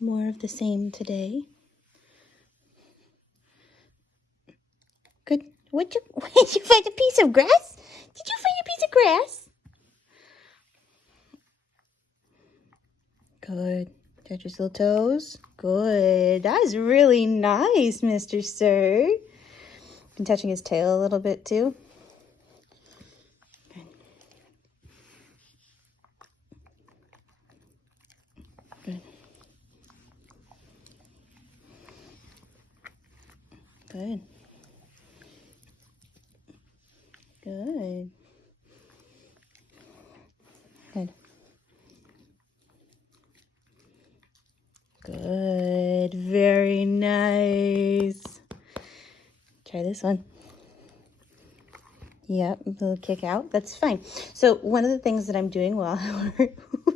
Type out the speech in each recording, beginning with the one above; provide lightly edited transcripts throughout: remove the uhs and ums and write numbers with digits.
More of the same today. Good. Did you find a piece of grass? Did you find a piece of grass? Good. Touch his little toes. Good. That was really nice, Mr. Sir. Been touching his tail a little bit too. Good. Good. Good. Good. Good. Very nice. Try this one. Yep, a little kick out. That's fine. So one of the things that I'm doing while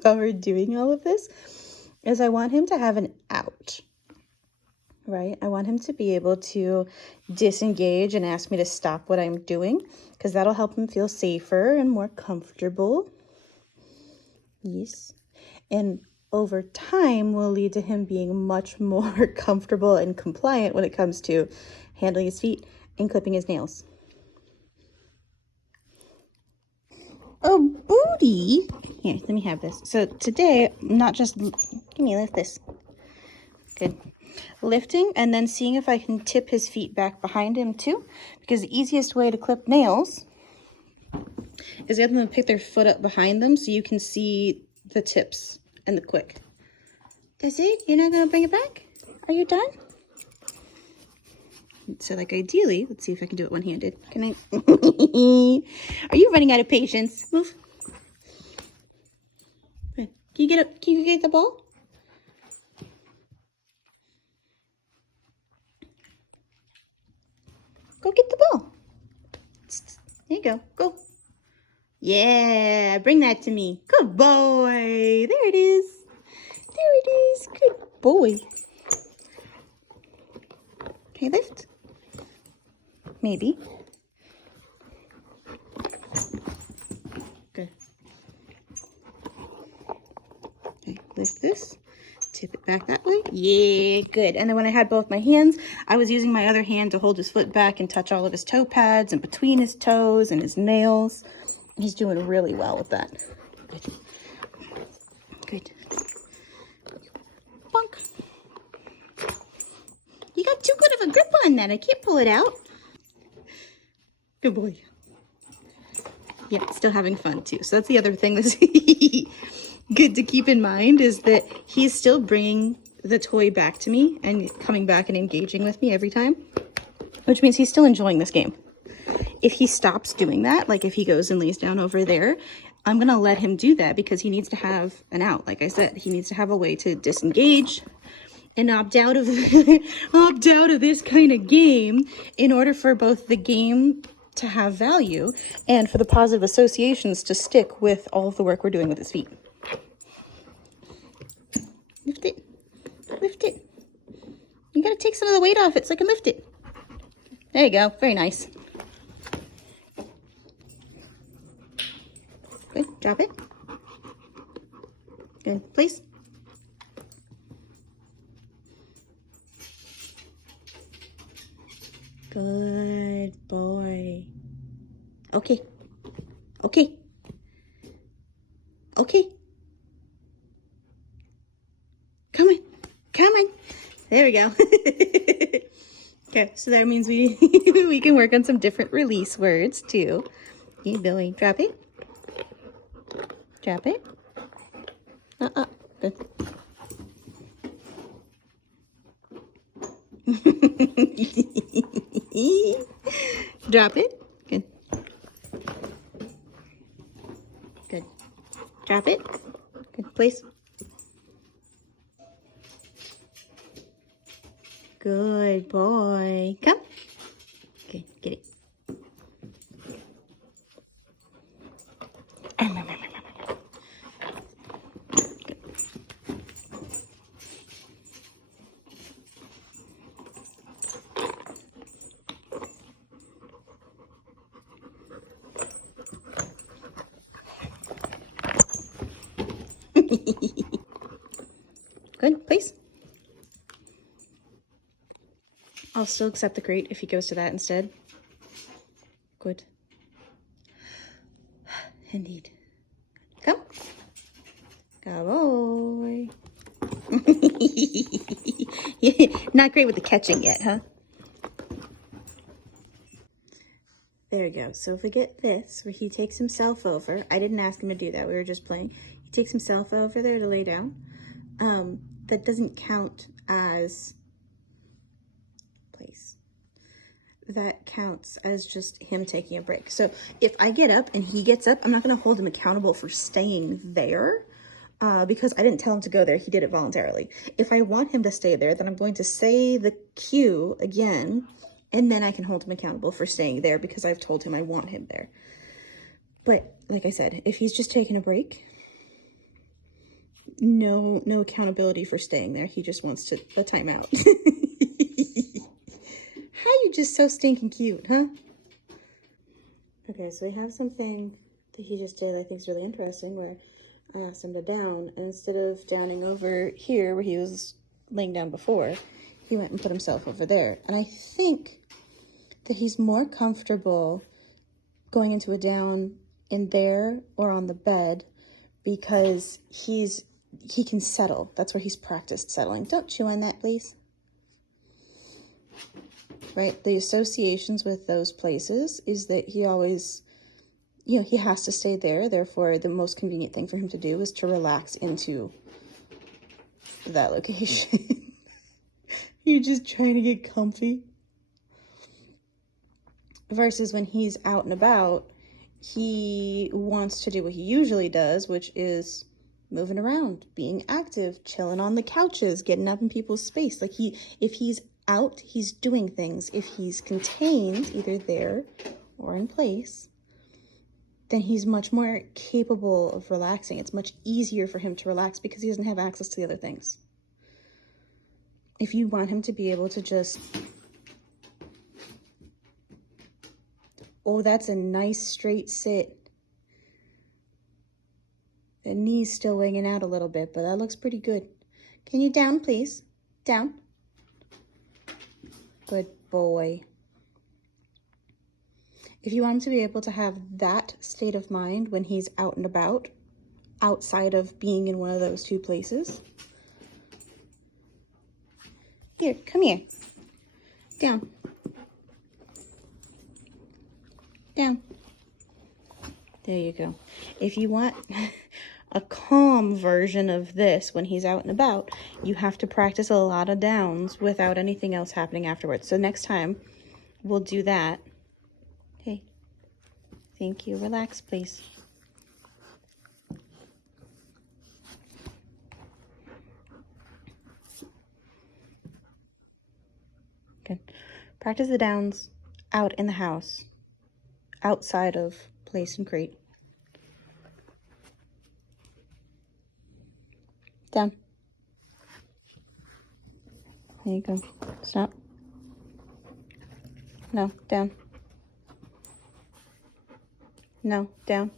we're doing all of this is I want him to have an out. Right? I want him to be able to disengage and ask me to stop what I'm doing, because that'll help him feel safer and more comfortable. Yes. And over time will lead to him being much more comfortable and compliant when it comes to handling his feet and clipping his nails. Oh, booty. Here, let me have this. So today, not just, lift this. Good. Lifting and then seeing if I can tip his feet back behind him too, because the easiest way to clip nails is get them to pick their foot up behind them so you can see the tips and the quick. That's it? You're not going to bring it back? Are you done? So like ideally, let's see if I can do it one-handed. Can I? Are you running out of patience? Move. Can you get up? Can you get the ball? Go get the ball. There you go. Go. Yeah, bring that to me. Good boy. There it is. There it is. Good boy. Okay, lift. Maybe. Good. Okay, lift this. Tip it back that way. Yeah, good. And then when I had both my hands, I was using my other hand to hold his foot back and touch all of his toe pads and between his toes and his nails. He's doing really well with that. Good. Good. Bonk. You got too good of a grip on that. I can't pull it out. Good boy. Yeah, still having fun too. So that's the other thing that's good to keep in mind, is that he's still bringing the toy back to me and coming back and engaging with me every time, which means he's still enjoying this game. If he stops doing that, like if he goes and lays down over there, I'm going to let him do that because he needs to have an out. Like I said, he needs to have a way to disengage and opt out of this kind of game in order for both the game to have value and for the positive associations to stick with all of the work we're doing with his feet. Lift it. Lift it. You gotta take some of the weight off it so I can lift it. There you go. Very nice. Good. Drop it. Good. Please. Good boy. Okay. Okay. Okay. Come on. Come on. There we go. Okay, so that means we we can work on some different release words too. Okay, Billy, drop it. Drop it. Good. Drop it. Good. Good. Drop it. Good. Place. Good boy. Come. Okay, get it. Good, please. I'll still accept the crate if he goes to that instead. Good. Indeed. Come. Go boy. Not great with the catching yet, huh? There we go. So if we get this, where he takes himself over, I didn't ask him to do that. We were just playing. He takes himself over there to lay down. That doesn't count as place. That counts as just him taking a break. So if I get up and he gets up, I'm not going to hold him accountable for staying there because I didn't tell him to go there. He did it voluntarily. If I want him to stay there, then I'm going to say the cue again, and then I can hold him accountable for staying there because I've told him I want him there. But like I said, if he's just taking a break, no accountability for staying there. He just wants a timeout. How you just so stinking cute, huh? Okay, so we have something that he just did I think is really interesting where I asked him to down, and instead of downing over here where he was laying down before, he went and put himself over there. And I think that he's more comfortable going into a down in there or on the bed because he can settle. That's where he's practiced settling. Don't chew on that, please. Right? The associations with those places is that he always, he has to stay there. Therefore, the most convenient thing for him to do is to relax into that location. You're just trying to get comfy. Versus when he's out and about, he wants to do what he usually does, which is moving around, being active, chilling on the couches, getting up in people's space. Like if he's out, he's doing things. If he's contained, either there or in place, then he's much more capable of relaxing. It's much easier for him to relax because he doesn't have access to the other things. If you want him to be able to just, oh, that's a nice straight sit. The knee's still winging out a little bit, but that looks pretty good. Can you down, please? Down. Good boy. If you want him to be able to have that state of mind when he's out and about, outside of being in one of those two places. Here, come here. Down. Down. There you go. If you want a calm version of this when he's out and about, you have to practice a lot of downs without anything else happening afterwards. So next time we'll do that. Hey, thank you. Relax, please. Good. Practice the downs out in the house, outside of place and crate. Down. There you go. Stop. No, down. No, down.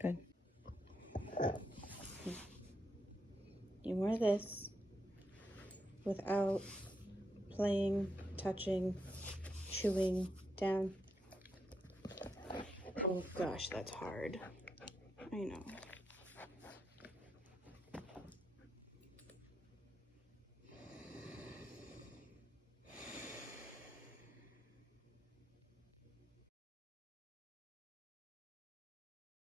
Good. Do more of this without playing, touching, chewing, down. Oh gosh, that's hard.